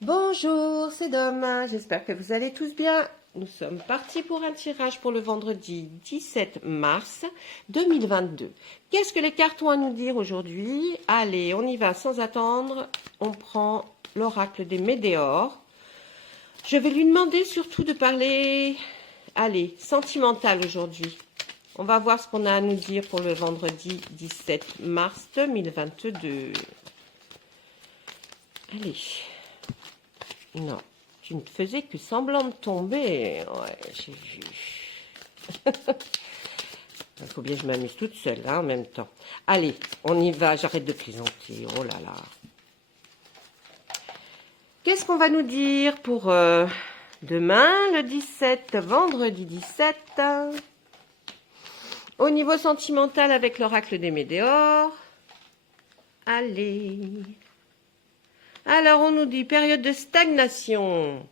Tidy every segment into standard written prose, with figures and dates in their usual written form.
Bonjour, c'est Dom. J'espère que vous allez tous bien. Nous sommes partis pour un tirage pour le vendredi 17 mars 2022. Qu'est-ce que les cartes ont à nous dire aujourd'hui? Allez, on y va sans attendre. On prend l'oracle des Médéors. Je vais lui demander surtout de parler, allez, sentimental aujourd'hui. On va voir ce qu'on a à nous dire pour le vendredi 17 mars 2022. Allez. Non, tu ne faisais que semblant de tomber. Ouais, j'ai vu. Il faut bien que je m'amuse toute seule, hein, en même temps. Allez, on y va. J'arrête de plaisanter. Oh là là. Qu'est-ce qu'on va nous dire pour demain, le 17, vendredi 17? Au niveau sentimental avec l'oracle des Médéors. Allez. Alors, on nous dit période de stagnation,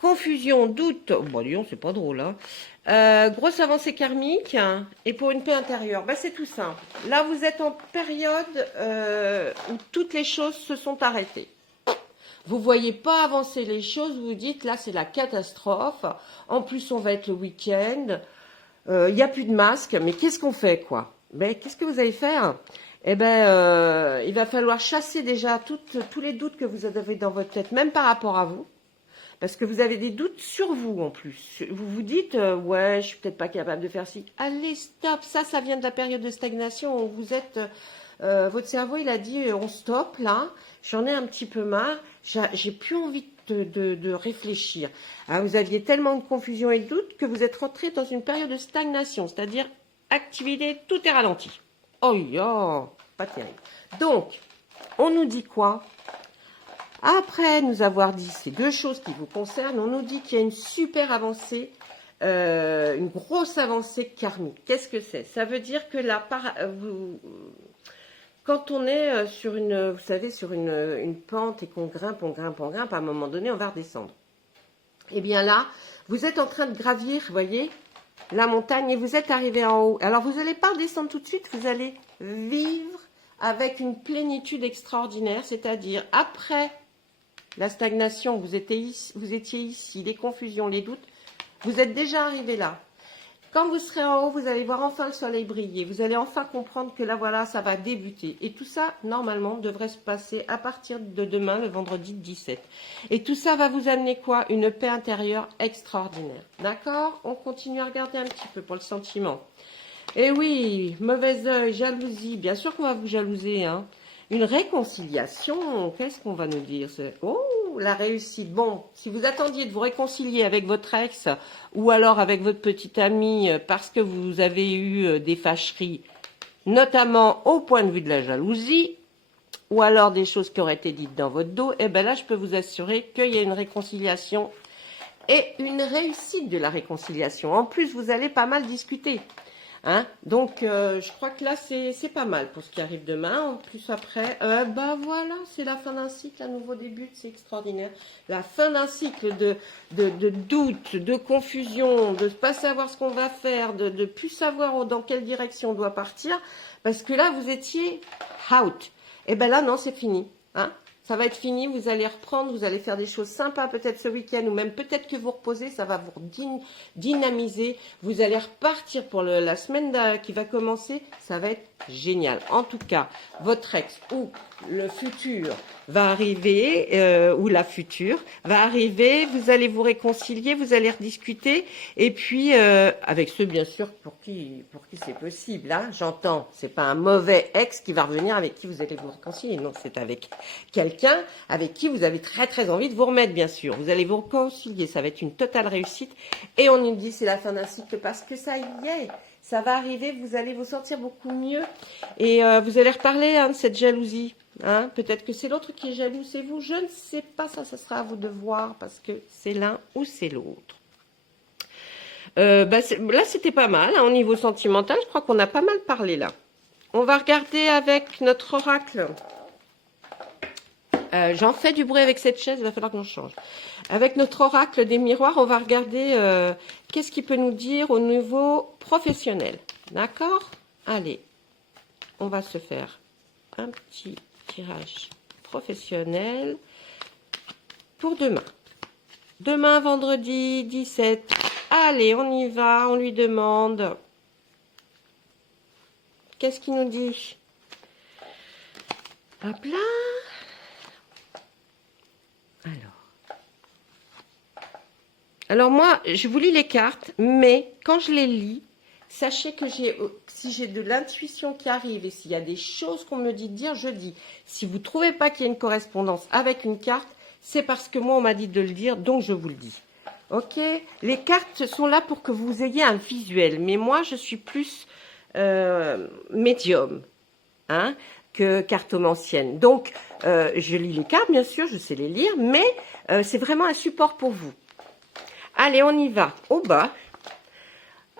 confusion, doute. Oh, bon, disons, c'est pas drôle, hein. Grosse avancée karmique et pour une paix intérieure. Ben, c'est tout simple. Là, vous êtes en période où toutes les choses se sont arrêtées. Vous voyez pas avancer les choses, vous vous dites là, c'est la catastrophe. En plus, on va être le week-end. Il n'y a plus de masque, mais qu'est-ce qu'on fait, quoi? Ben, qu'est-ce que vous allez faire? Eh ben, il va falloir chasser déjà tous les doutes que vous avez dans votre tête, même par rapport à vous, parce que vous avez des doutes sur vous en plus. Vous vous dites, ouais, je suis peut-être pas capable de faire ci. Allez, stop, ça vient de la période de stagnation où vous êtes, votre cerveau, il a dit, on stoppe là, j'en ai un petit peu marre, j'ai plus envie de réfléchir. Hein, vous aviez tellement de confusion et de doutes que vous êtes rentré dans une période de stagnation, c'est-à-dire activité, tout est ralenti. Oh ya, pas terrible. Donc, on nous dit quoi? Après nous avoir dit ces deux choses qui vous concernent, on nous dit qu'il y a une super avancée, une grosse avancée karmique. Qu'est-ce que c'est? Ça veut dire que là, quand on est sur une, vous savez, sur une pente et qu'on grimpe, à un moment donné, on va redescendre. Et bien là, vous êtes en train de gravir, vous voyez, la montagne et vous êtes arrivé en haut. Alors, vous n'allez pas redescendre tout de suite, vous allez vivre avec une plénitude extraordinaire, c'est-à-dire après la stagnation, vous étiez ici, les confusions, les doutes, vous êtes déjà arrivé là. Quand vous serez en haut, vous allez voir enfin le soleil briller. Vous allez enfin comprendre que là, voilà, ça va débuter. Et tout ça, normalement, devrait se passer à partir de demain, le vendredi 17. Et tout ça va vous amener quoi? Une paix intérieure extraordinaire. D'accord? On continue à regarder un petit peu pour le sentiment. Et oui, mauvais œil, jalousie. Bien sûr qu'on va vous jalouser, hein. Une réconciliation, qu'est-ce qu'on va nous dire? Oh, la réussite. Bon, si vous attendiez de vous réconcilier avec votre ex ou alors avec votre petite amie parce que vous avez eu des fâcheries, notamment au point de vue de la jalousie, ou alors des choses qui auraient été dites dans votre dos, eh bien là, je peux vous assurer qu'il y a une réconciliation et une réussite de la réconciliation. En plus, vous allez pas mal discuter. Hein, donc, je crois que là, c'est pas mal pour ce qui arrive demain. En plus, après, bah voilà, c'est la fin d'un cycle, un nouveau début, c'est extraordinaire. La fin d'un cycle de doute, de confusion, de ne pas savoir ce qu'on va faire, de ne plus savoir dans quelle direction on doit partir, parce que là, vous étiez out. Et ben là, non, c'est fini. Hein. Ça va être fini, vous allez reprendre, vous allez faire des choses sympas peut-être ce week-end ou même peut-être que vous reposez, ça va vous dynamiser. Vous allez repartir pour la semaine qui va commencer, ça va être génial. En tout cas, votre ex ou le futur va arriver, ou la future va arriver, vous allez vous réconcilier, vous allez rediscuter et puis avec ceux bien sûr pour qui c'est possible. Hein, j'entends, c'est pas un mauvais ex qui va revenir avec qui vous allez vous réconcilier, non, c'est avec quelqu'un avec qui vous avez très très envie de vous remettre, bien sûr. Vous allez vous réconcilier, ça va être une totale réussite. Et on nous dit c'est la fin d'un cycle parce que ça y est, ça va arriver, vous allez vous sentir beaucoup mieux. Et vous allez reparler de cette jalousie. Hein. Peut-être que c'est l'autre qui est jaloux, c'est vous. Je ne sais pas, ça sera à vous de voir parce que c'est l'un ou c'est l'autre. Là, c'était pas mal. Hein, au niveau sentimental, je crois qu'on a pas mal parlé là. On va regarder avec notre oracle. J'en fais du bruit avec cette chaise, il va falloir que j'en change. Avec notre oracle des miroirs, on va regarder qu'est-ce qu'il peut nous dire au niveau professionnel. D'accord? Allez, on va se faire un petit tirage professionnel. pour demain. Demain, vendredi 17. Allez, on y va, on lui demande. Qu'est-ce qu'il nous dit? Hop là. Alors moi, je vous lis les cartes, mais quand je les lis, sachez que si j'ai de l'intuition qui arrive et s'il y a des choses qu'on me dit de dire, je dis. Si vous ne trouvez pas qu'il y a une correspondance avec une carte, c'est parce que moi, on m'a dit de le dire, donc je vous le dis. Ok? Les cartes sont là pour que vous ayez un visuel, mais moi, je suis plus médium, hein, que cartomancienne. Donc, je lis les cartes, bien sûr, je sais les lire, mais c'est vraiment un support pour vous. Allez, on y va. Au bas.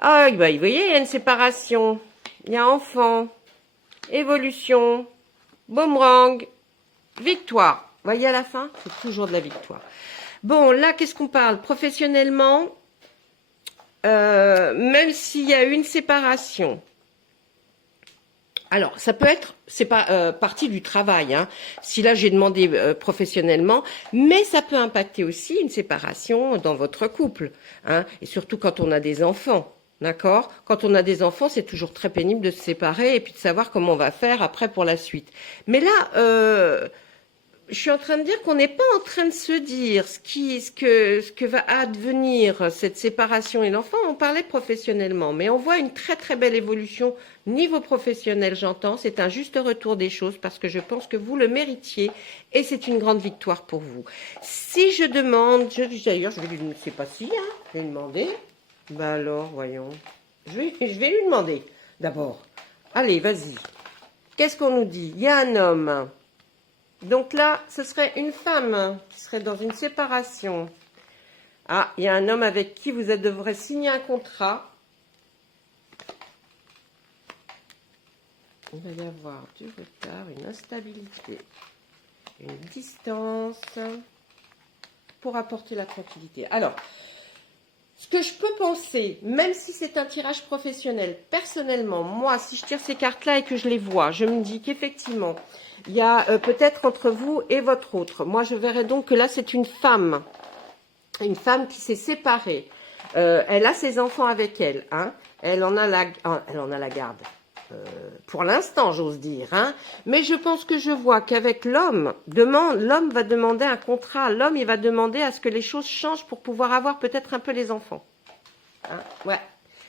Ah, bah, vous voyez, il y a une séparation. Il y a enfant, évolution, boomerang, victoire. Vous voyez à la fin, c'est toujours de la victoire. Bon, là, qu'est-ce qu'on parle? Professionnellement, même s'il y a une séparation. Alors, ça peut être, c'est pas partie du travail, hein, si là j'ai demandé professionnellement, mais ça peut impacter aussi une séparation dans votre couple, hein, et surtout quand on a des enfants, d'accord? Quand on a des enfants, c'est toujours très pénible de se séparer et puis de savoir comment on va faire après pour la suite. Mais là, je suis en train de dire qu'on n'est pas en train de se dire ce que va advenir cette séparation et l'enfant. On parlait professionnellement, mais on voit une très très belle évolution niveau professionnel, j'entends. C'est un juste retour des choses parce que je pense que vous le méritiez et c'est une grande victoire pour vous. Si je demande, d'ailleurs, je vais lui demander, c'est pas si, hein, je vais lui demander. Ben alors, voyons. Je vais lui demander d'abord. Allez, vas-y. Qu'est-ce qu'on nous dit? Il y a un homme. Donc là, ce serait une femme qui serait dans une séparation. Ah, il y a un homme avec qui vous devrez signer un contrat. Il va y avoir du retard, une instabilité, une distance pour apporter la tranquillité. Alors, ce que je peux penser, même si c'est un tirage professionnel, personnellement, moi, si je tire ces cartes-là et que je les vois, je me dis qu'effectivement, il y a peut-être entre vous et votre autre. Moi, je verrais donc que là, c'est une femme qui s'est séparée. Elle a ses enfants avec elle, hein. Elle en a la garde. Pour l'instant, j'ose dire, hein. Mais je pense que je vois qu'avec l'homme va demander un contrat. L'homme, il va demander à ce que les choses changent pour pouvoir avoir peut-être un peu les enfants. Hein, ouais.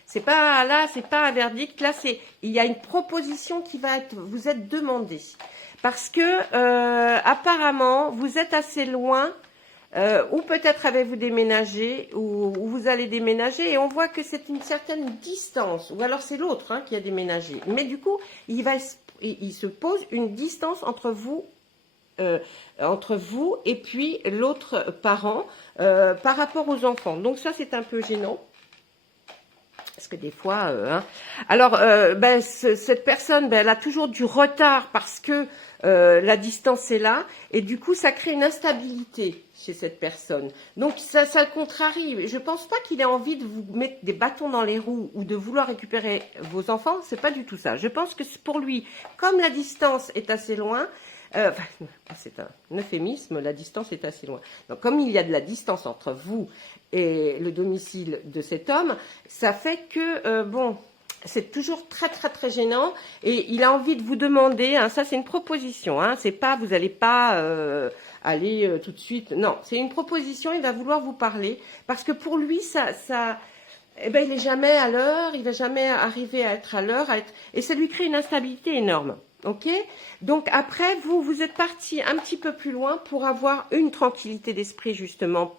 C'est pas un verdict. Là, il y a une proposition qui va vous être demandée. Parce que apparemment, vous êtes assez loin, ou peut-être avez-vous déménagé, ou vous allez déménager, et on voit que c'est une certaine distance, ou alors c'est l'autre, hein, qui a déménagé. Mais du coup, il se pose une distance entre vous et puis l'autre parent par rapport aux enfants. Donc ça, c'est un peu gênant. Parce que des fois, hein. Alors, cette personne, elle a toujours du retard parce que la distance est là, et du coup, ça crée une instabilité chez cette personne. Donc, ça le contrarie. Je pense pas qu'il ait envie de vous mettre des bâtons dans les roues ou de vouloir récupérer vos enfants. C'est pas du tout ça. Je pense que pour lui, comme la distance est assez loin, c'est un euphémisme, la distance est assez loin. Donc, comme il y a de la distance entre vous et le domicile de cet homme, ça fait que, c'est toujours très très très gênant, et il a envie de vous demander, hein, ça c'est une proposition, hein, c'est pas, vous n'allez pas aller tout de suite, non, c'est une proposition, il va vouloir vous parler, parce que pour lui, il est jamais à l'heure, il va jamais arriver à être à l'heure, et ça lui crée une instabilité énorme. Ok? Donc après, vous êtes parti un petit peu plus loin pour avoir une tranquillité d'esprit, justement,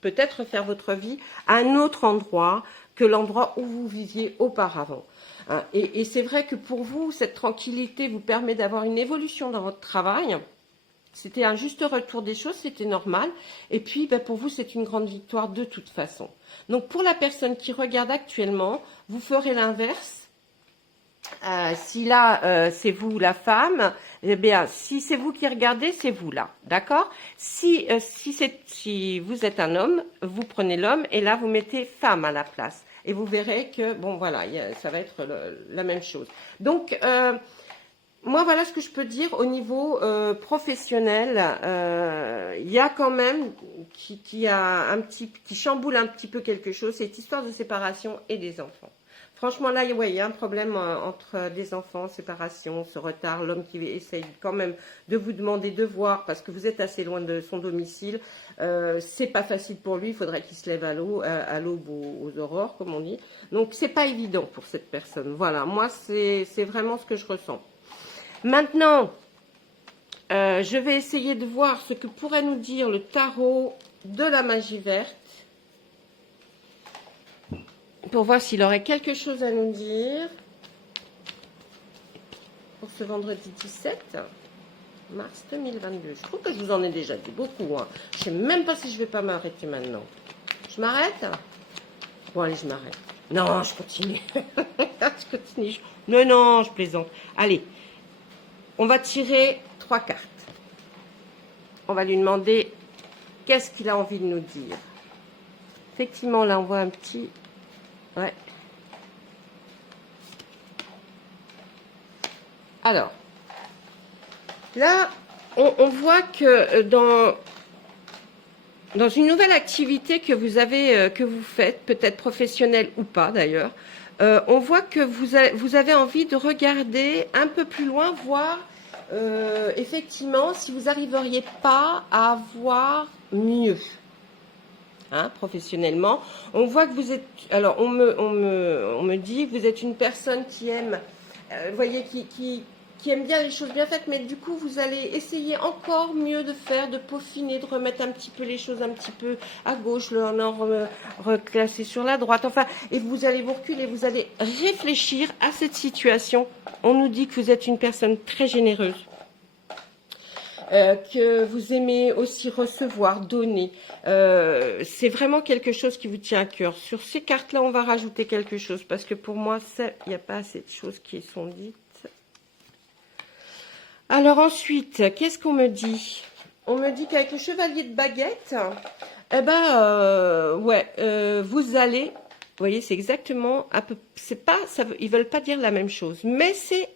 peut-être faire votre vie à un autre endroit que l'endroit où vous viviez auparavant. Hein, et c'est vrai que pour vous, cette tranquillité vous permet d'avoir une évolution dans votre travail. C'était un juste retour des choses, c'était normal. Et puis, pour vous, c'est une grande victoire de toute façon. Donc, pour la personne qui regarde actuellement, vous ferez l'inverse. Si là, c'est vous la femme, eh bien, si c'est vous qui regardez, c'est vous là, d'accord? Si vous êtes un homme, vous prenez l'homme et là, vous mettez femme à la place. Et vous verrez que, ça va être la même chose. Donc, moi, voilà ce que je peux dire au niveau professionnel. Il y a quand même qui chamboule un petit peu quelque chose, cette histoire de séparation et des enfants. Franchement, là, ouais, il y a un problème entre des enfants, séparation, ce retard, l'homme qui essaye quand même de vous demander de voir parce que vous êtes assez loin de son domicile. C'est pas facile pour lui, il faudrait qu'il se lève à l'aube aux aurores, comme on dit. Donc, c'est pas évident pour cette personne. Voilà, moi, c'est vraiment ce que je ressens. Maintenant, je vais essayer de voir ce que pourrait nous dire le tarot de la magie verte. Pour voir s'il aurait quelque chose à nous dire pour ce vendredi 17 mars 2022. Je trouve que je vous en ai déjà dit beaucoup. Hein. Je ne sais même pas si je ne vais pas m'arrêter maintenant. Je m'arrête? Bon, allez, je m'arrête. Non, je continue. Je continue. Non, je plaisante. Allez, on va tirer 3 cartes. On va lui demander qu'est-ce qu'il a envie de nous dire. Effectivement, là, on voit un petit... Ouais. Alors, là, on voit que dans une nouvelle activité que vous avez, que vous faites, peut-être professionnelle ou pas d'ailleurs, on voit que vous avez envie de regarder un peu plus loin, voir effectivement si vous n'arriveriez pas à voir mieux. Hein, professionnellement, on voit que vous êtes. Alors, on me dit que vous êtes une personne qui aime, vous voyez, qui aime bien les choses bien faites, mais du coup, vous allez essayer encore mieux de faire, de peaufiner, de remettre un petit peu les choses un petit peu à gauche, reclasser sur la droite, enfin, et vous allez vous reculer, vous allez réfléchir à cette situation. On nous dit que vous êtes une personne très généreuse. Que vous aimez aussi recevoir, donner. C'est vraiment quelque chose qui vous tient à cœur. Sur ces cartes-là, on va rajouter quelque chose parce que pour moi, il n'y a pas assez de choses qui sont dites. Alors ensuite, qu'est-ce qu'on me dit? On me dit qu'avec le chevalier de baguette, eh ben, vous allez, vous voyez, c'est exactement, c'est pas, ils veulent pas dire la même chose, mais c'est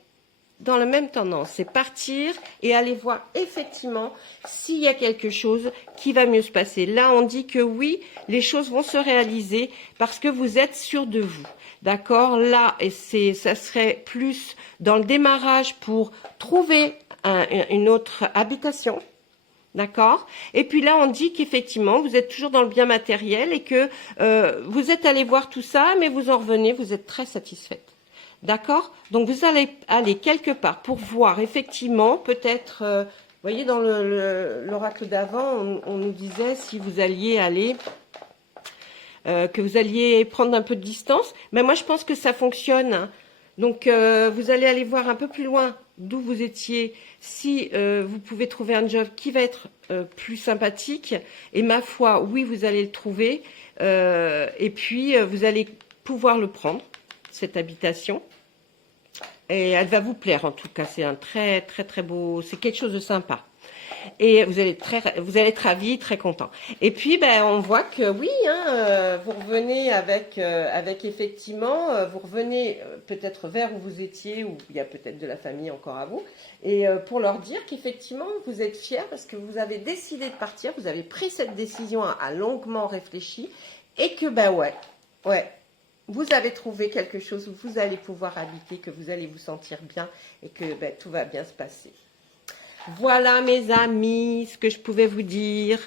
dans la même tendance, c'est partir et aller voir effectivement s'il y a quelque chose qui va mieux se passer. Là, on dit que oui, les choses vont se réaliser parce que vous êtes sûr de vous. D'accord? Là, ça serait plus dans le démarrage pour trouver une autre habitation. D'accord? Et puis là, on dit qu'effectivement, vous êtes toujours dans le bien matériel et que vous êtes allé voir tout ça, mais vous en revenez, vous êtes très satisfaite. D'accord? Donc, vous allez aller quelque part pour voir, effectivement, peut-être, vous voyez, dans l'oracle d'avant, on nous disait si vous alliez aller, que vous alliez prendre un peu de distance. Mais moi, je pense que ça fonctionne. Hein. Donc, vous allez aller voir un peu plus loin d'où vous étiez, si vous pouvez trouver un job qui va être plus sympathique. Et ma foi, oui, vous allez le trouver. Et puis, vous allez pouvoir le prendre, cette habitation. Et elle va vous plaire en tout cas, c'est un très très très beau, c'est quelque chose de sympa. Et vous allez être ravis, très content. Et puis ben on voit que oui, hein, vous revenez avec effectivement, vous revenez peut-être vers où vous étiez, où il y a peut-être de la famille encore à vous, et pour leur dire qu'effectivement vous êtes fiers parce que vous avez décidé de partir, vous avez pris cette décision à longuement réfléchi, et que ben ouais. Vous avez trouvé quelque chose où vous allez pouvoir habiter, que vous allez vous sentir bien et que ben, tout va bien se passer. Voilà mes amis, ce que je pouvais vous dire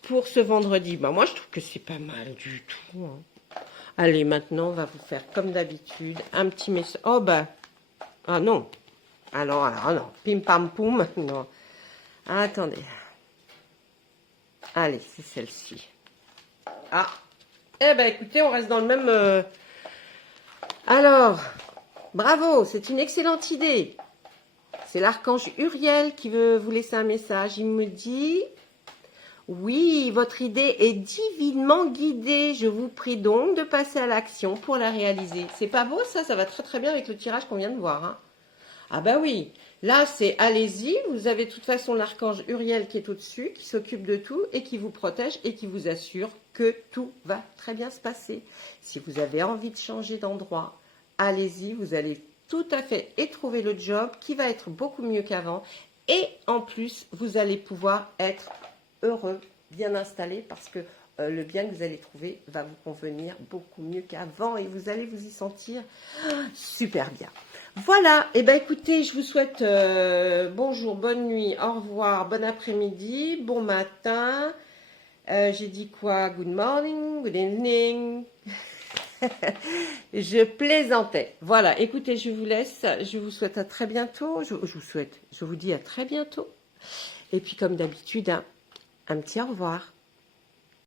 pour ce vendredi. Ben, moi, je trouve que c'est pas mal du tout. Hein. Allez, maintenant, on va vous faire comme d'habitude un petit message. Oh ben, ah non. Alors non. Pim pam poum, non. Attendez. Allez, c'est celle-ci. Ah. Eh ben écoutez, on reste dans le même... Alors, bravo, c'est une excellente idée. C'est l'archange Uriel qui veut vous laisser un message. Il me dit, oui, votre idée est divinement guidée. Je vous prie donc de passer à l'action pour la réaliser. C'est pas beau ça? Ça va très très bien avec le tirage qu'on vient de voir. Hein. Ah bah oui, là c'est allez-y, vous avez de toute façon l'archange Uriel qui est au-dessus, qui s'occupe de tout et qui vous protège et qui vous assure que tout va très bien se passer. Si vous avez envie de changer d'endroit, allez-y, vous allez tout à fait y trouver le job qui va être beaucoup mieux qu'avant et en plus vous allez pouvoir être heureux bien installé parce que le bien que vous allez trouver va vous convenir beaucoup mieux qu'avant et vous allez vous y sentir super bien. Voilà, et ben écoutez, je vous souhaite bonjour, bonne nuit, au revoir, bon après-midi, bon matin. J'ai dit quoi? Good morning, good evening. Je plaisantais. Voilà, écoutez, je vous laisse. Je vous souhaite à très bientôt. Je vous dis à très bientôt. Et puis comme d'habitude, un petit au revoir.